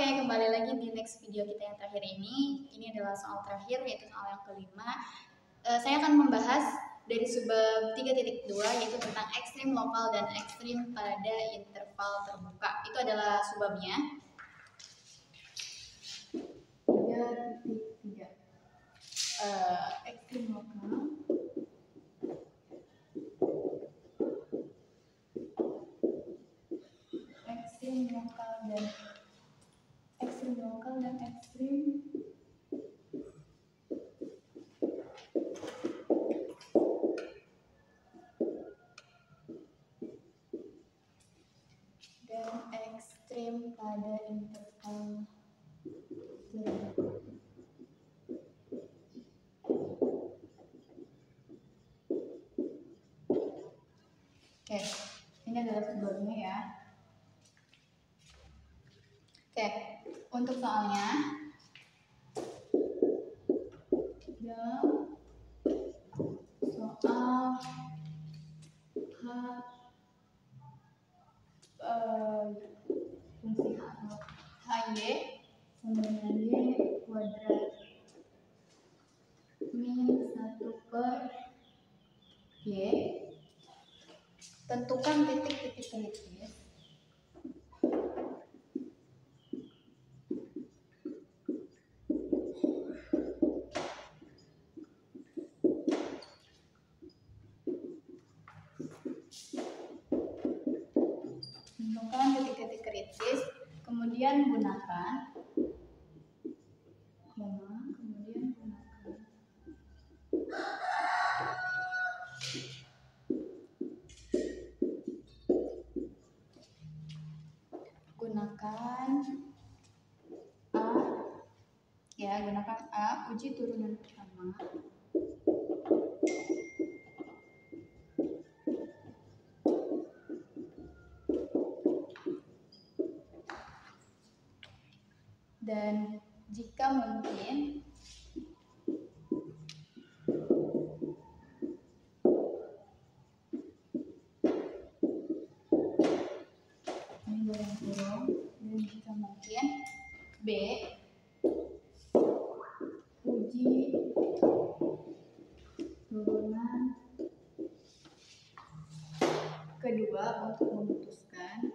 Oke, kembali lagi di next video kita yang terakhir ini. Ini adalah soal terakhir, yaitu soal yang kelima. Saya akan membahas dari subbab 3.2, yaitu tentang ekstrim lokal dan ekstrim pada interval terbuka. Itu adalah subbabnya. 3.3 ekstrim lokal dan ekstrim pada interval terbuka. Oke, ini adalah subbabnya ya. Oke, untuk soalnya soal fungsi HY sama dengan Y kuadrat min 1 per Y. Tentukan titik-titik kritis kemudian gunakan gunakan A uji turunan pertama dan jika mungkin ini boleh kurung, dan jika mungkin B uji turunan kedua untuk memutuskan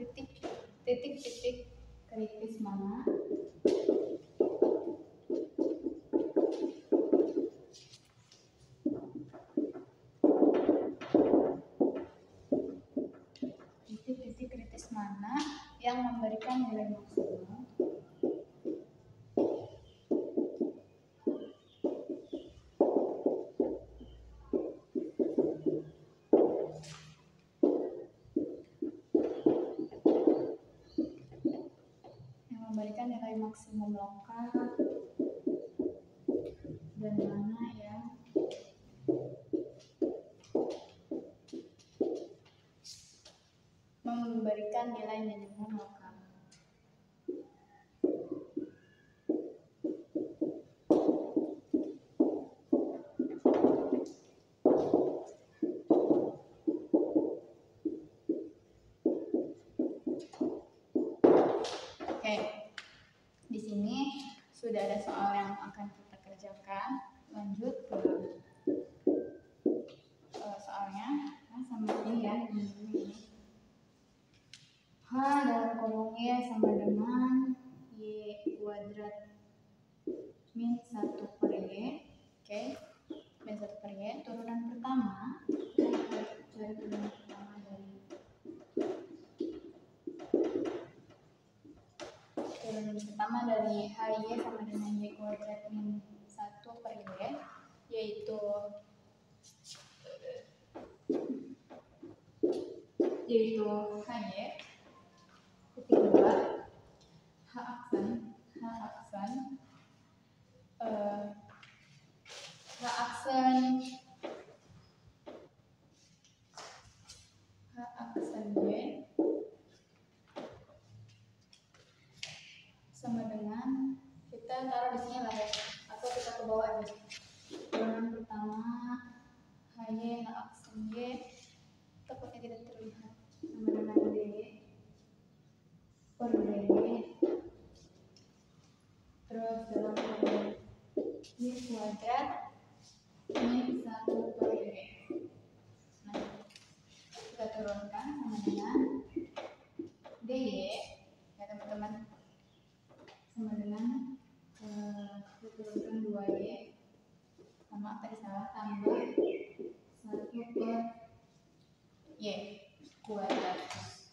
titik-titik kritis mana yang memberikan nilai maksimum lokal dan mana yang memberikan nilai minimum lokal. Oke, di sini sudah ada soal yang akan kita kerjakan. Lanjut ke soalnya. Nah, sama ini ya, ini. H dalam kolom Y sama dengan Y kuadrat min 1 per Y. Oke, min 1 per Y. Turunan pertama, kita cari turunan pertama dari HY sama dengan Y kuadrat min 1 per Y, yaitu HY. Kedua, H aksen Y sama dengan, kita taruh di sini lah ya, atau kita ke bawah aja. Turunan pertama HY aksen Y tepatnya tidak terlihat sama dengan D per DY, terus dalam kurung Y kuadrat min 1 per Y. Nah, kita turunkan sama dengan DY ya teman-teman, sama dengan kita turunkan 2Y sama tadi salah, tambah 1 per Y kuadrat.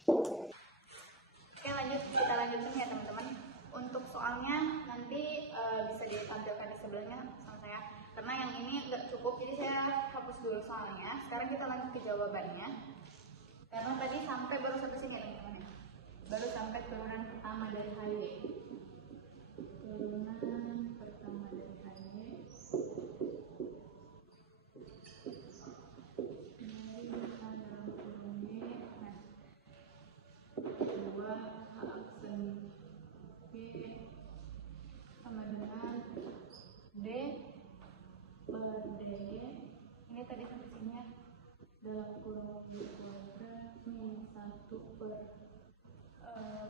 Oke, lanjut, kita lanjutkan ya teman-teman. Untuk soalnya nanti bisa ditampilkan di sebelahnya sama saya, karena yang ini nggak cukup, jadi saya hapus dulu soalnya. Sekarang kita lanjut ke jawabannya, karena tadi sampai baru sampai sini teman-teman, baru sampai turunan pertama dari HY. Turunan pertama dari HY dalam kurung Y, nah 2 H aksen Y sama dengan D per DY. Ini tadi sampai sini ya, dalam kurung Y kuadrat min 1 per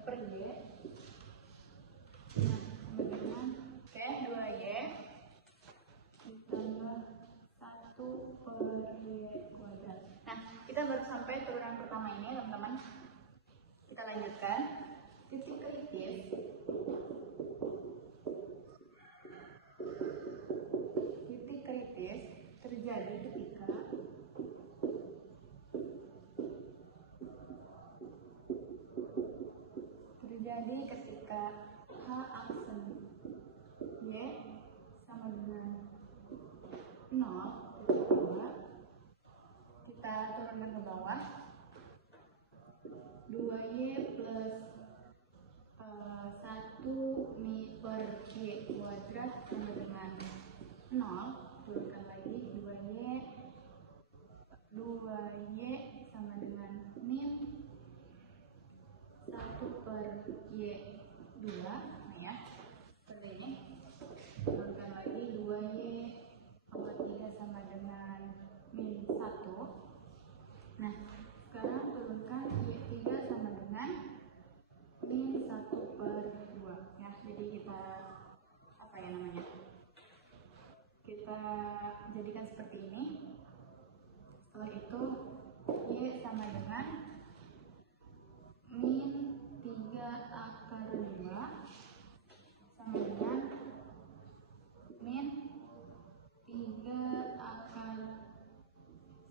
Y. Nah, sama dengan 2Y ditambah 1 per Y kuadrat. Nah, kita baru sampai turunan pertama ini teman-teman. Kita lanjutkan. Titik kritis terjadi ketika H aksen Y sama dengan 0, kita turunkan ke bawah. 2Y plus 1 mi per Y kuadrat sama dengan 0, turunkan lagi 2Y sama dengan min 1 per Y 2, nah ya, seperti ini. Turunkan lagi 2Y pangkat 3 sama dengan min 1. Nah, sekarang turunkan Y3 sama dengan min 1 per 2 ya. Jadi kita apa ya namanya, kita jadikan seperti ini. Setelah itu Y sama dengan min 3 akar 2 sama dengan min 3 akar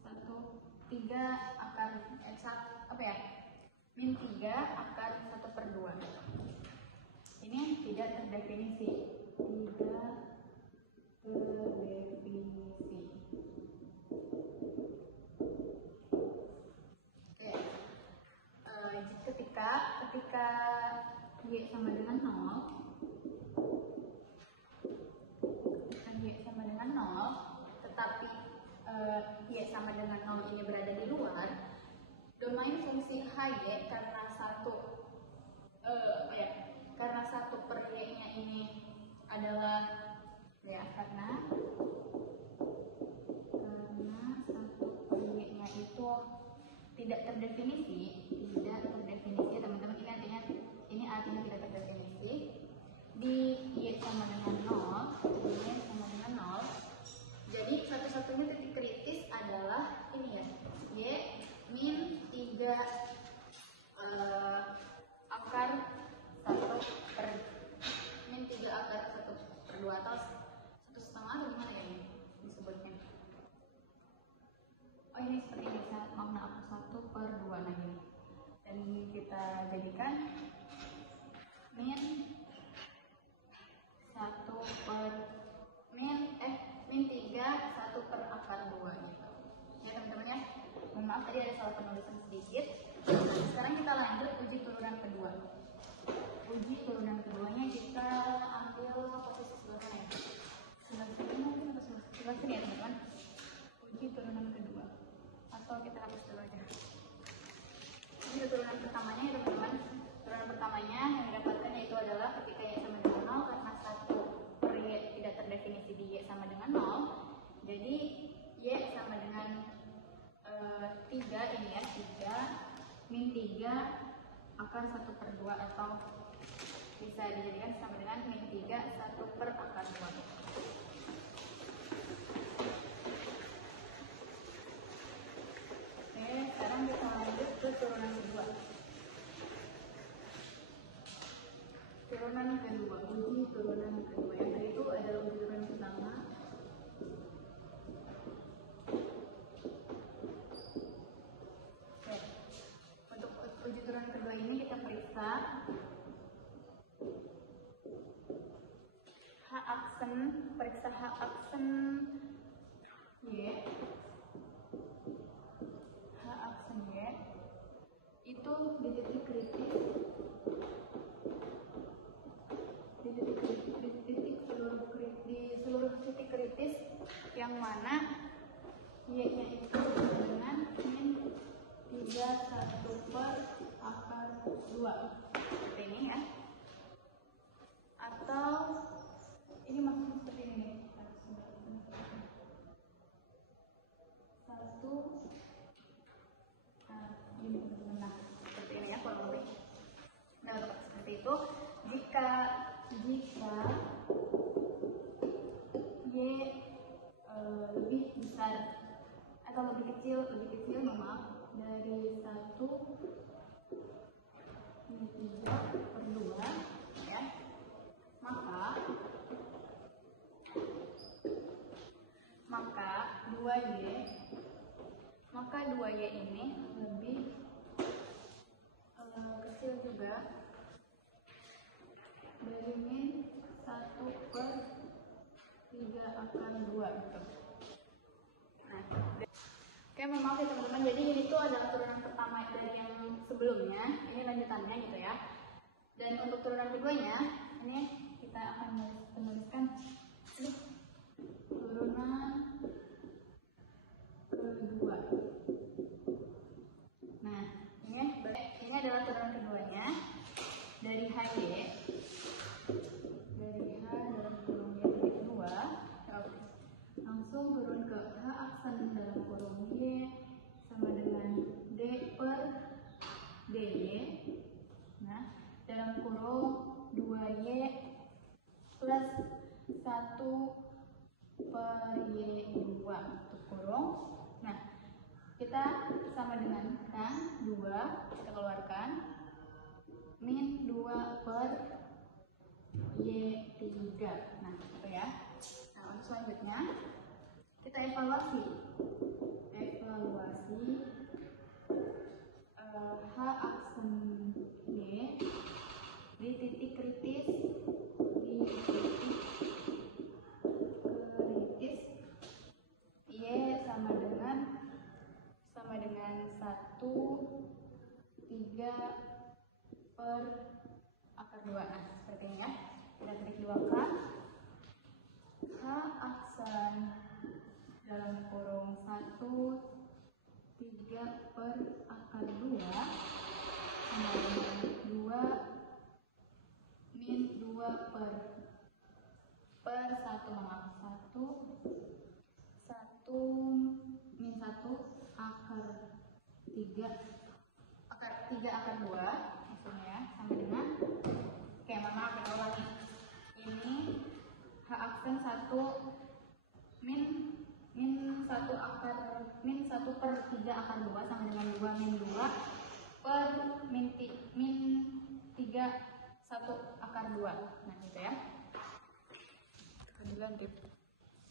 1 apa ya, min 3 akar 1 per 2. Ini tidak terdefinisi, ketika Y sama dengan 0, tetapi Y sama dengan 0 ini berada di luar domain fungsi HY karena satu per Y-nya ini adalah ya, karena 1 per Y-nya itu tidak terdefinisi teman-teman. Ini artinya tidak terdefinisi di Y sama dengan 0, jadi satu-satunya titik kritis adalah ini ya, Y min 3 akar 1 per 2 atau 1,5 atau gimana ya ini disebutnya. Oh, ini seperti ini, maaf 1 per 2 lagi. Dan kita jadikan min 3 1 per akar 2 gitu. Ya teman-teman ya. Mohon maaf tadi ada salah penulisan sedikit. Sekarang kita lanjut uji turunan kedua. Uji turunan keduanya kita ambil posisi sebelah mana ya? Sebelah sini mungkin atau sebelah sini ya teman-teman. Uji turunan kedua. Atau kita hapus dulu aja. Ini turunan pertamanya ya teman-teman. Turunan pertamanya yang didapatkan yaitu adalah ketika Y sama dengan 0 karena 1 per 2 atau bisa dijadikan sama dengan min 3 1 per akar 2. Oke, sekarang kita lanjut ke turunan kedua. Turunan kedua, uji turunan kedua. Yang tadi itu adalah uji turunan pertama. Oke, untuk uji turunan kedua ini kita periksa periksa H aksen Y. H aksen Y itu di titik kritis, di seluruh titik kritis yang mana Y-nya itu dengan min 31 per akar 2 seperti ini ya, atau ini maksudnya seperti ini, nah seperti ini ya kurang lebih. Nah untuk seperti itu, jika Y lebih besar atau lebih kecil maaf dari 1 min 3 per 2 ya, maka 2Y ini lebih kecil juga dari min 1 per 3 akar 2 gitu. Nah, oke, maaf ya teman-teman, jadi ini tuh adalah turunan pertama dari yang sebelumnya, ini lanjutannya gitu ya. Dan untuk turunan keduanya, ini kita akan menuliskan turunan kedua. Nah, ini adalah turunan keduanya dari HY, dalam kurung Y titik 2, langsung turun ke H aksen dalam kurung Y sama dengan D per DY. Nah, dalam kurung 2Y plus 1 per Y2 untuk kurung. Nah, kita sama dengan kan 2, kita keluarkan min 2 per Y3. Nah, gitu ya. Nah, untuk selanjutnya kita evaluasi H aksen Y di titik kritis, Y sama dengan 1/3 per akar 2. Nah, seperti ini ya. Kita titik duakan H aksen dalam kurung 1/3 per akar 2 sama dengan 2 min 2 per 1, maaf, 1 min 1 akar 3 akar 2 maksudnya ya, sama dengan, oke maaf kita ulangi, ini H aksen 1 min 1 per 3 akar 2 sama dengan 2 min 2 per min 3 1 akar 2. Nah gitu ya.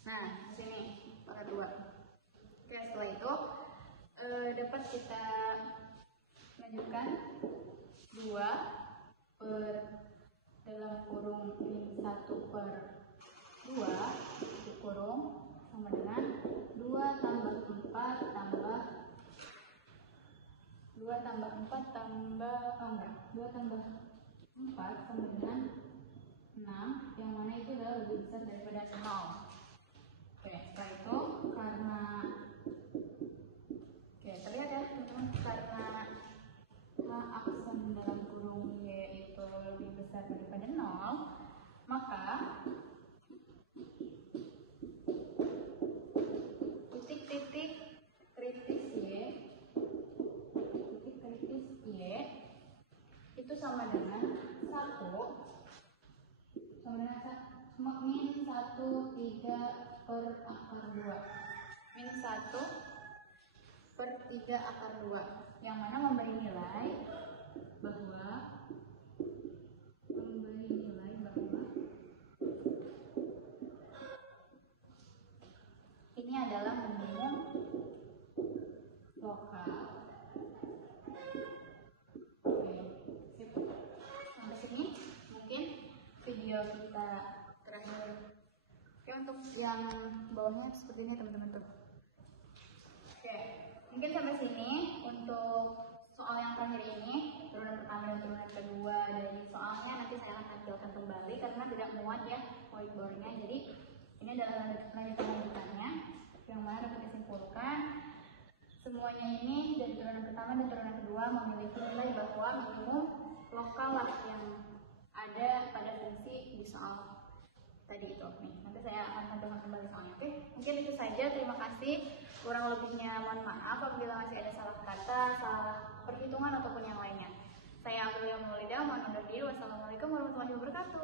Nah sini akar 2. Oke, setelah itu dapat kita lanjutkan 2 per dalam kurung min 1 per 2 di kurung sama dengan 2 tambah 4 tambah 2 tambah 4 tambah 2 tambah 4 sama dengan 6, yang mana itu adalah lebih besar daripada 0. Oke, setelah itu karena terlihat ya teman-teman, karena H aksen dalam kurung Y itu lebih besar daripada 0, maka titik kritis Y itu sama dengan min 1 3 per akar 2. Min 1 per 3 akar 2. Yang mana memberi nilai bahwa ini adalah minimum lokal. Oke, sip. Sampai sini mungkin video kita terakhir. Oke, untuk yang bawahnya seperti ini teman-teman tuh. Oke, mungkin sampai sini untuk soal yang terakhir ini, turunan pertama dan turunan kedua dari soalnya nanti saya akan tampilkan kembali karena tidak muat ya whiteboardnya. Jadi ini adalah lanjutannya yang mana dapat disimpulkan semuanya ini dari turunan pertama dan turunan kedua memiliki nilai bahwa minimum lokal lah yang ada pada fungsi di soal tadi itu. Nih, nanti saya akan tampilkan kembali soalnya. Oke, mungkin itu saja. Terima kasih. Kurang lebihnya mohon maaf apabila masih ada salah kata, salah perhitungan ataupun yang lainnya. Saya Agulia Maulida, mohon undur diri. Wassalamualaikum warahmatullahi wabarakatuh.